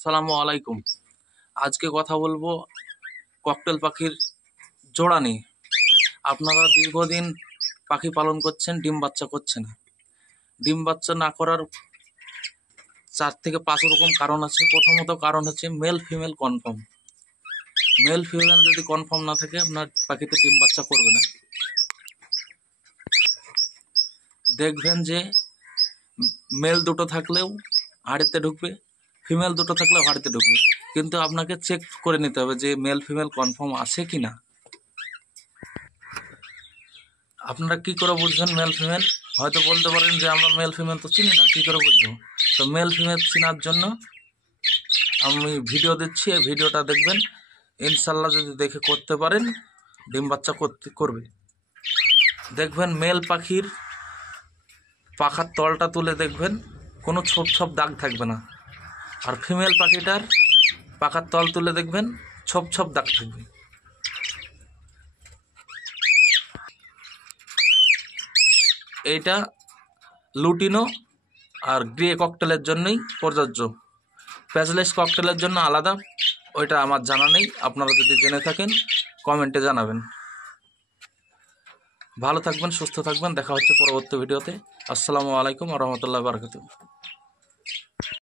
আসসালামু আলাইকুম। আজকে কথা বলবো ককটেল পাখির জোড়া নিয়ে। আপনারা দীর্ঘদিন পাখি পালন করছেন, ডিম বাচ্চা করছে না। ডিম বাচ্চা না করার 4 থেকে 5 রকম কারণ আছে। প্রথমত কারণ হচ্ছে male female confirm. Male female যদি কনফার্ম না থাকে আপনার পাখিতে ডিম বাচ্চা করবে না। দেখবেন যে মেল দুটো থাকলেও হাড়িতে ঢুকবে, ফিমেল দুটো থাকলেও হাড়িতে ঢুকবে, কিন্তু আপনাকে চেক করে নিতে হবে যে মেল ফিমেল কনফার্ম আছে কি না। আপনারা কি করে বুঝবেন মেল ফিমেল? হয়তো বলতে পারেন যে আমরা মেল ফিমেল তো চিনি না, কি করে বুঝবো? তো মেল ফিমেল চেনার জন্য আমি ভিডিও দিচ্ছি, এই ভিডিওটা দেখবেন। ইনশাল্লাহ যদি দেখে করতে পারেন ডিম বাচ্চা করবে। দেখবেন মেল পাখির পাখার তলটা তুলে দেখবেন কোনো ছোপ ছোপ দাগ থাকবে না, আর ফিমেল পাখিটার পাখার তল তুলে দেখবেন ছোপ ছোপ দাগ থাকবে। এইটা লুটিনো আর গ্রে ককটেলের জন্যই প্রযোজ্য। প্যাচলেস ককটেলের জন্য আলাদা, ওইটা আমার জানা নেই। আপনারা যদি জেনে থাকেন কমেন্টে জানাবেন। ভালো থাকবেন, সুস্থ থাকবেন। দেখা হচ্ছে পরবর্তী ভিডিওতে। আসসালামু আলাইকুম ওয়া রাহমাতুল্লাহি ওয়া বারাকাতুহু।